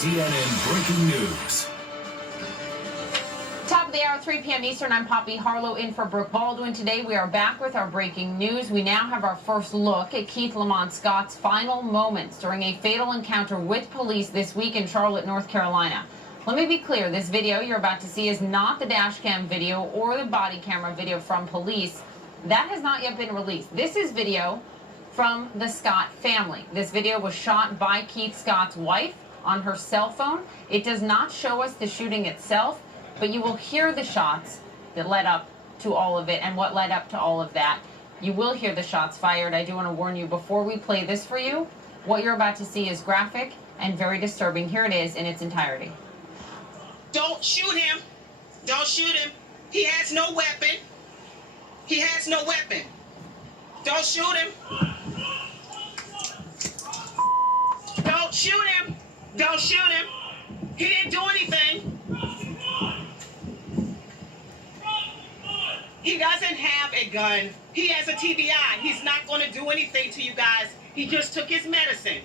CNN Breaking News. Top of the hour, 3 p.m. Eastern. I'm Poppy Harlow in for Brooke Baldwin. Today we are back with our breaking news. We now have our first look at Keith Lamont Scott's final moments during a fatal encounter with police this week in Charlotte, North Carolina. Let me be clear, this video you're about to see is not the dash cam video or the body camera video from police. That has not yet been released. This is video from the Scott family. This video was shot by Keith Scott's wife on her cell phone. It does not show us the shooting itself, but you will hear the shots that led up to all of it and what led up to all of that. You will hear the shots fired. I do want to warn you before we play this for you, what you're about to see is graphic and very disturbing. Here it is in its entirety. Don't shoot him. Don't shoot him. He has no weapon. He has no weapon. Don't shoot him. Don't shoot him. Don't shoot him. He didn't do anything. He doesn't have a gun. He has a TBI. He's not going to do anything to you guys. He just took his medicine.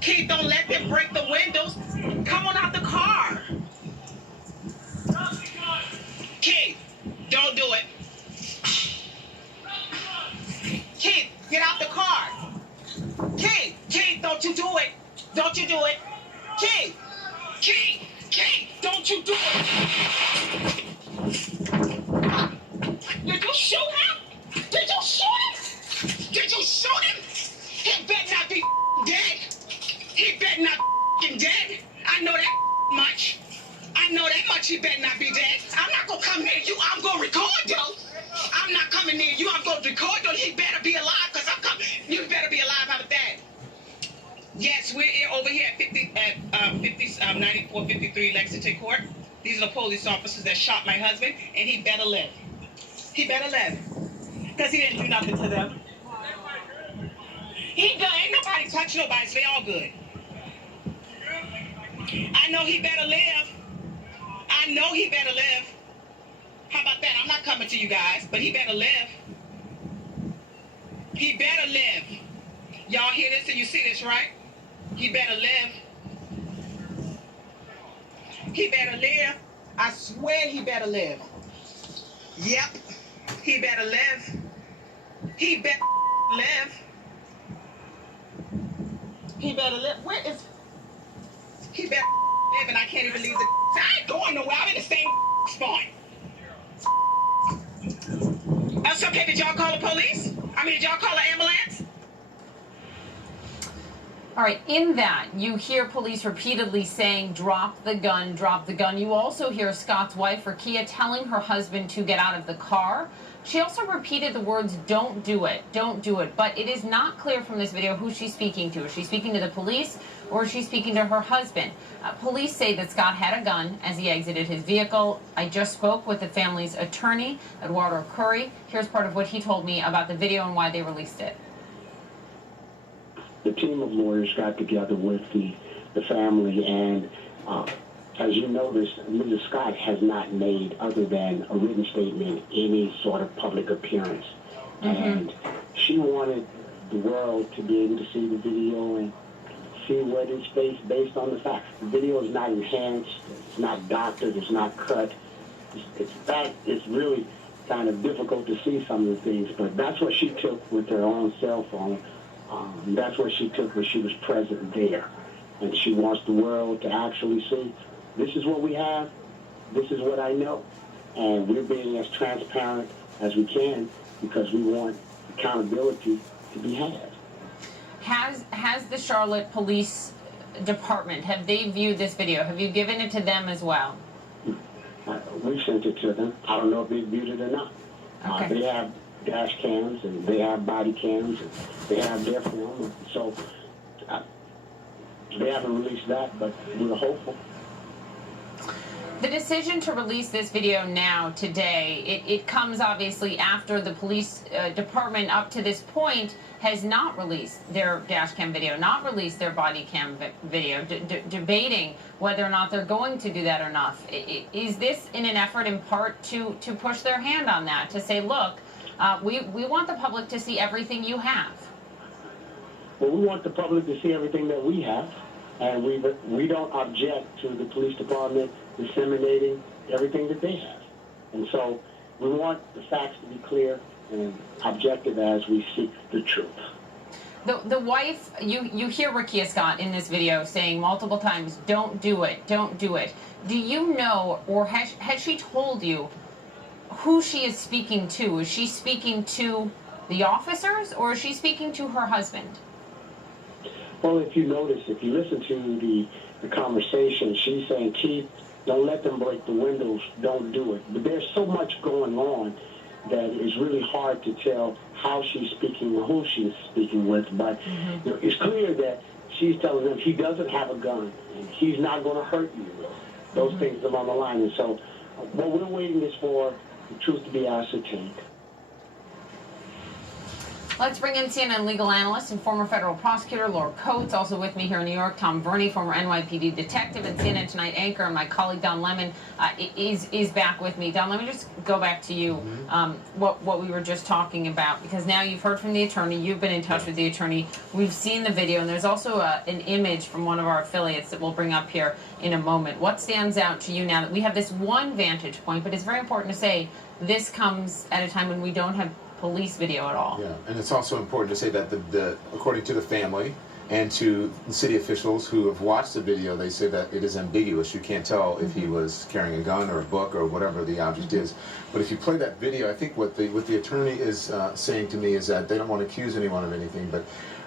Keith, don't let them break the windows. Come on out the car. Keith, don't do it. Keith, get out the car. Keith, don't you do it. Don't you do it. Keith, don't you do it. Did you shoot him? Did you shoot him? Did you shoot him? He better not be dead. He better not be dead. I know that much. I know that much. He better not be dead. I'm not going to come near you. I'm going to record you. I'm not coming near you. I'm going to record you. He better be alive because I'm coming. You better be alive. How about that? Yes, we're over here at 9453 Lexington Court. These are the police officers that shot my husband, and he better live. He better live. Because he didn't do nothing to them. He good. Ain't nobody touch nobody, so they all good. I know he better live. I know he better live. How about that? I'm not coming to you guys, but he better live. He better live. Y'all hear this and you see this, right? He better live. He better live. I swear he better live. Yep. He better live. He better live. He better live. Where is... He better live and I can't even leave the... I ain't going nowhere. I'm in the same spot. That's okay. Did y'all call the police? Did y'all call an ambulance? All right, in that, you hear police repeatedly saying, drop the gun, drop the gun. You also hear Scott's wife, Rakia, telling her husband to get out of the car. She also repeated the words, don't do it, don't do it. But it is not clear from this video who she's speaking to. Is she speaking to the police or is she speaking to her husband? Police say that Scott had a gun as he exited his vehicle. I just spoke with the family's attorney, Eduardo Curry. Here's part of what he told me about the video and why they released it. The team of lawyers got together with the family, and as you notice, Mrs. Scott has not made, other than a written statement, any sort of public appearance. And she wanted the world to be able to see the video and see what it's based on the facts. The video is not enhanced, it's not doctored, it's not cut. It's really kind of difficult to see some of the things, but that's what she took with her own cell phone. That's what she took when she was present there. And she wants the world to actually see, this is what we have, this is what I know. And we're being as transparent as we can because we want accountability to be had. Has the Charlotte Police Department, have they viewed this video? Have you given it to them as well? We sent it to them. I don't know if they viewed it or not. Okay. They have dash cams and they have body cams and they have their film, so they haven't released that, but we're hopeful. The decision to release this video now, today, it comes obviously after the police department up to this point has not released their dash cam video, not released their body cam video, debating whether or not they're going to do that or not. Is this in an effort in part to push their hand on that, to say, look, we want the public to see everything you have? Well, we want the public to see everything that we have, and we don't object to the police department disseminating everything that they have. And so we want the facts to be clear and objective as we seek the truth. The wife, you hear Rikia Scott in this video saying multiple times, don't do it, don't do it. Do you know, or has she told you who she is speaking to? Is she speaking to the officers, or is she speaking to her husband? Well, if you notice, if you listen to the conversation, she's saying, Keith, don't let them break the windows, don't do it. But there's so much going on that it's really hard to tell how she's speaking or who she's speaking with. But you know, it's clear that she's telling them he doesn't have a gun and he's not going to hurt you. Those things are on the line. And so what we're waiting is for the truth to be ascertained. Let's bring in CNN legal analyst and former federal prosecutor Laura Coates. Also with me here in New York, Tom Verney, former NYPD detective and CNN Tonight anchor, and my colleague Don Lemon is back with me. Don, let me just go back to you, what we were just talking about, because now you've heard from the attorney, you've been in touch with the attorney, we've seen the video, and there's also an image from one of our affiliates that we'll bring up here in a moment. What stands out to you now that we have this one vantage point, but it's very important to say this comes at a time when we don't have police video at all. Yeah, and it's also important to say that according to the family and to the city officials who have watched the video, they say that it is ambiguous. You can't tell if he was carrying a gun or a book or whatever the object is. But if you play that video, I think what the attorney is saying to me is that they don't want to accuse anyone of anything, but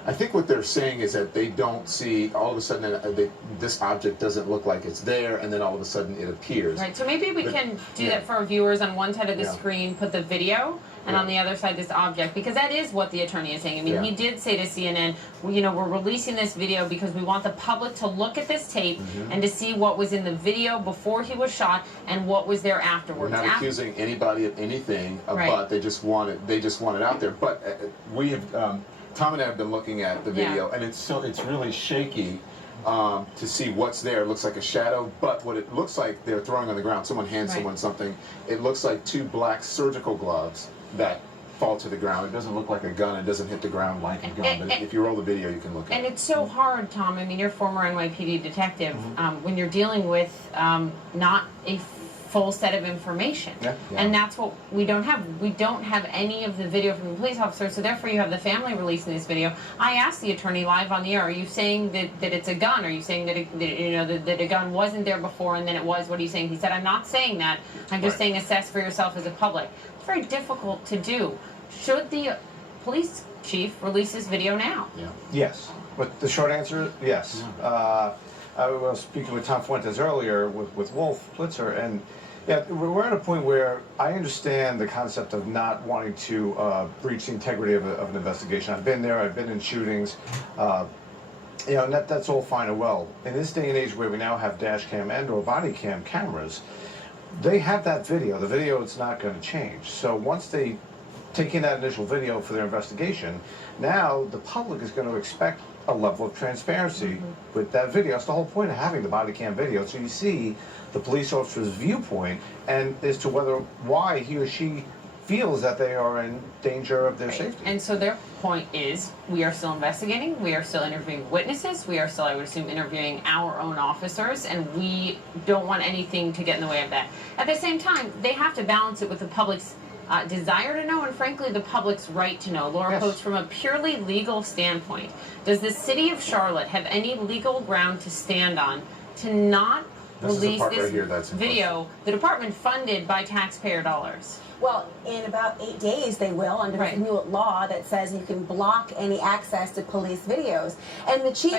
I think what they're saying is that they don't see, all of a sudden, this object doesn't look like it's there, and then all of a sudden it appears. Right, so maybe we can do that for our viewers. On one side of the screen, put the video, and on the other side, this object, because that is what the attorney is saying. I mean, he did say to CNN, you know, we're releasing this video because we want the public to look at this tape and to see what was in the video before he was shot and what was there afterwards. We're not accusing anybody of anything, but they just want it out there. But we have. Tom and I have been looking at the video, and it's really shaky to see what's there. It looks like a shadow, but what it looks like they're throwing on the ground, someone hands someone something, it looks like two black surgical gloves that fall to the ground. It doesn't look like a gun. It doesn't hit the ground like a gun. But if you roll the video, you can look at it. And it's so hard, Tom. I mean, you're a former NYPD detective. When you're dealing with not a full set of information. And that's what we don't have. We don't have any of the video from the police officer, so therefore you have the family releasing this video. I asked the attorney live on the air, are you saying that it's a gun? Are you saying that a gun wasn't there before and then it was? What are you saying? He said, I'm not saying that. I'm just saying assess for yourself as a public. It's very difficult to do. Should the police chief release this video now? Yes. But the short answer, yes. I was speaking with Tom Fuentes earlier with Wolf Blitzer, and we're at a point where I understand the concept of not wanting to breach the integrity of an investigation. I've been there. I've been in shootings. You know, and that's all fine and well. In this day and age where we now have dash cam and or body cam cameras, they have that video. The video is not going to change. So once they take in that initial video for their investigation, now the public is going to expect a level of transparency with that video. That's the whole point of having the body cam video. So you see the police officer's viewpoint and as to why he or she feels that they are in danger of their safety. And so their point is, we are still investigating, we are still interviewing witnesses, we are still, I would assume, interviewing our own officers, and we don't want anything to get in the way of that. At the same time, they have to balance it with the public's desire to know and, frankly, the public's right to know. Laura Coates, from a purely legal standpoint, does the city of Charlotte have any legal ground to stand on to not release this video, the department funded by taxpayer dollars? Well, in about 8 days they will, under the new law that says you can block any access to police videos. And the chief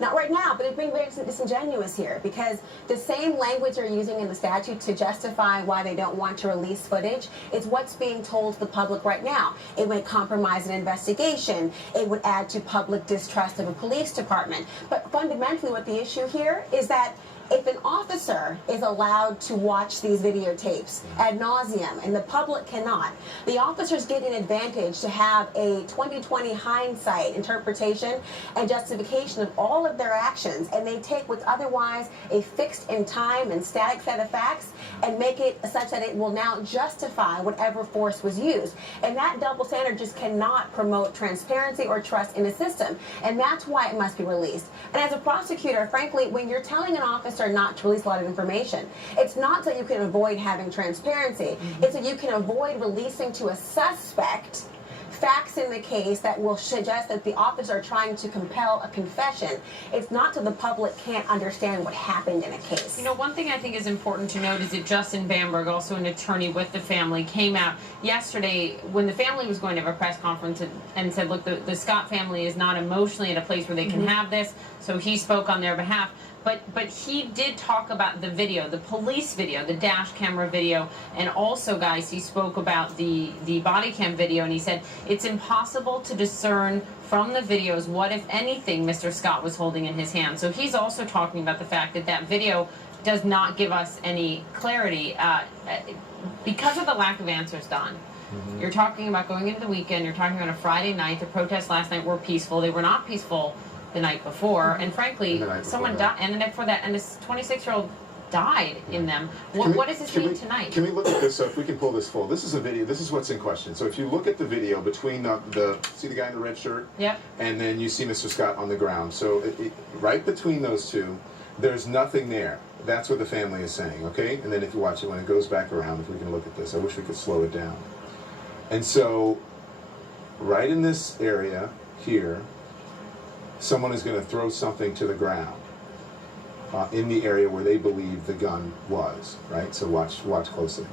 not right now, but it's being very disingenuous here, because the same language they're using in the statute to justify why they don't want to release footage is what's being told to the public right now. It would compromise an investigation. It would add to public distrust of a police department. But fundamentally what the issue here is that if an officer is allowed to watch these videotapes ad nauseum and the public cannot. The officers get an advantage to have a 20/20 hindsight interpretation and justification of all of their actions, and they take what's otherwise a fixed in time and static set of facts and make it such that it will now justify whatever force was used. And that double standard just cannot promote transparency or trust in the system, and that's why it must be released. And as a prosecutor, frankly, when you're telling an officer not to release a lot of information, it's not so you can avoid having transparency, it's so you can avoid releasing to a suspect facts in the case that will suggest that the officer are trying to compel a confession. It's not so the public can't understand what happened in a case. You know, one thing I think is important to note is that Justin Bamberg, also an attorney with the family, came out yesterday when the family was going to have a press conference and said, look, the Scott family is not emotionally at a place where they can have this, so he spoke on their behalf. But he did talk about the video, the police video, the dash camera video, and also, guys, he spoke about the body cam video, and he said it's impossible to discern from the videos what, if anything, Mr. Scott was holding in his hand. So he's also talking about the fact that that video does not give us any clarity because of the lack of answers, Don. You're talking about going into the weekend, you're talking about a Friday night. The protests last night were peaceful. They were not peaceful the night before, and frankly, someone died, and the night before that, and this 26-year-old died in them. What does this mean tonight? Can we look at this? So if we can pull this full, this is a video. This is what's in question. So if you look at the video between see the guy in the red shirt, Yep. and then you see Mr. Scott on the ground. So right between those two, there's nothing there. That's what the family is saying. Okay, and then if you watch it when it goes back around, if we can look at this, I wish we could slow it down. And so, right in this area here, someone is going to throw something to the ground in the area where they believe the gun was, right? So watch closely.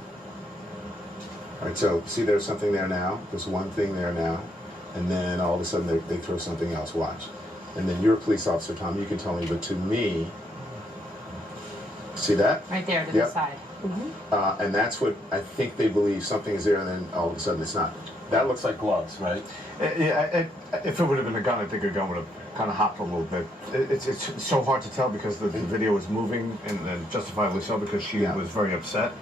All right, so see there's something there now. There's one thing there now. And then all of a sudden they throw something else, watch. And then you're a police officer, Tom, you can tell me, but to me, see that? Right there to the side. And that's what I think they believe, something is there and then all of a sudden it's not. That looks like gloves, right? Yeah, if it would have been a gun, I think a gun would have kind of hopped a little bit. It's so hard to tell because the video was moving, and justifiably so, because she was very upset.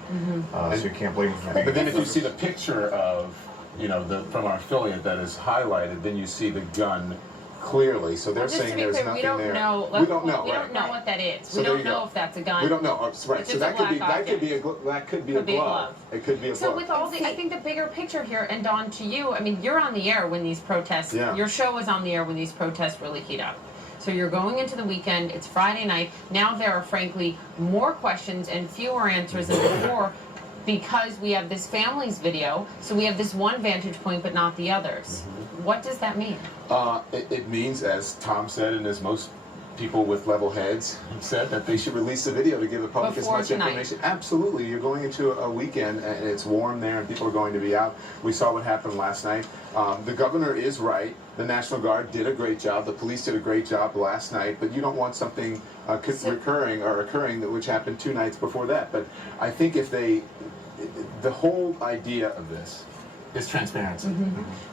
So you can't blame her for being. But then if you see the picture of, from our affiliate that is highlighted, then you see the gun clearly. So they're saying there's nothing there. We don't know what that is. So we don't know if that's a gun. We don't know. Right. So that could be a glove. It could be a glove. So with all I think the bigger picture here, and Dawn, to you, I mean, you're on the air when these protests. Your show was on the air when these protests really heat up. So you're going into the weekend. It's Friday night. Now there are frankly more questions and fewer answers than before. Because we have this family's video, so we have this one vantage point, but not the others. What does that mean? It means, as Tom said, and as most people with level heads said, that they should release the video to give the public as much information. Absolutely. You're going into a weekend, and it's warm there, and people are going to be out. We saw what happened last night. The governor is right. The National Guard did a great job. The police did a great job last night, but you don't want something occurring which happened 2 nights before that. But I think the whole idea of this is transparency.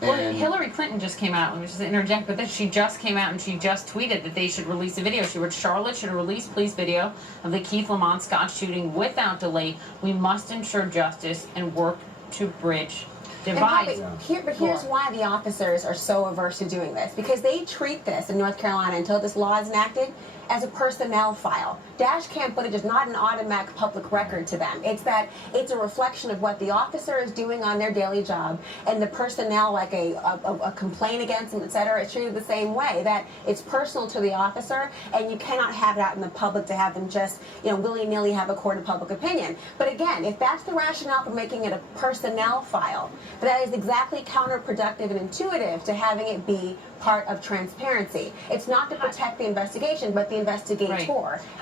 Well, Hillary Clinton just came out, let me just interject with this, she just came out and she just tweeted that they should release a video. She wrote, Charlotte should release police video of the Keith Lamont Scott shooting without delay. We must ensure justice and work to bridge divides. But here's why the officers are so averse to doing this. Because they treat this in North Carolina, until this law is enacted, as a personnel file. Dash cam footage is not an automatic public record to them. It's a reflection of what the officer is doing on their daily job, and the personnel, like a complaint against them, etc., is treated the same way. That it's personal to the officer, and you cannot have it out in the public to have them just, willy-nilly have a court of public opinion. But again, if that's the rationale for making it a personnel file, that is exactly counterproductive and intuitive to having it be part of transparency. It's not to protect the investigation, but the investigator,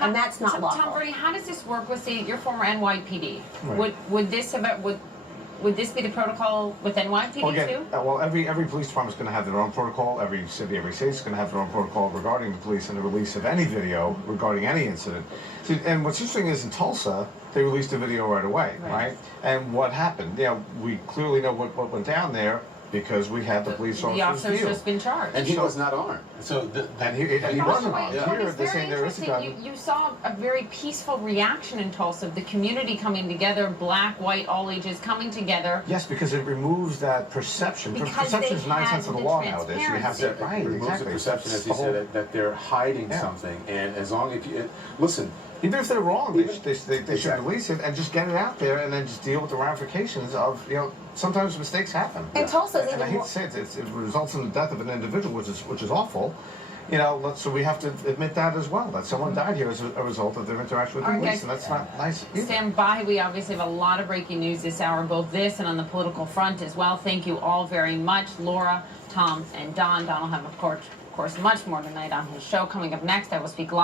and that's not lawful. Tom Brady, how does this work with, your former NYPD? Right. Would this be the protocol with NYPD too? Well, every police department is going to have their own protocol. Every city, every state is going to have their own protocol regarding the police and the release of any video regarding any incident. See, and what's interesting is in Tulsa, they released a video right away, right? And what happened? We clearly know what went down there. because we had the police The officer's just been charged. And he was not armed. So and he wasn't armed. What Here, is they're very saying there is a gun. interesting, you saw a very peaceful reaction in Tulsa, the community coming together, black, white, all ages coming together. Yes, because it removes that perception. Because Perception is 9 they cents of the had law the nowadays. You have to transparency. right, It removes exactly. the perception, as you The whole- said, that they're hiding Yeah. something. And as long as you listen, Even if they're wrong, they should Exactly. release it and just get it out there, and then just deal with the ramifications of, sometimes mistakes happen. And Tulsa's And even I hate more. to say it results in the death of an individual, which is awful. So we have to admit that as well, that someone died here as a result of their interaction with the All right, police, guys. and that's not nice either. Stand by. We obviously have a lot of breaking news this hour, both this and on the political front as well. Thank you all very much. Laura, Tom, and Don. Don will have, of course, much more tonight on his show. Coming up next, I will speak live.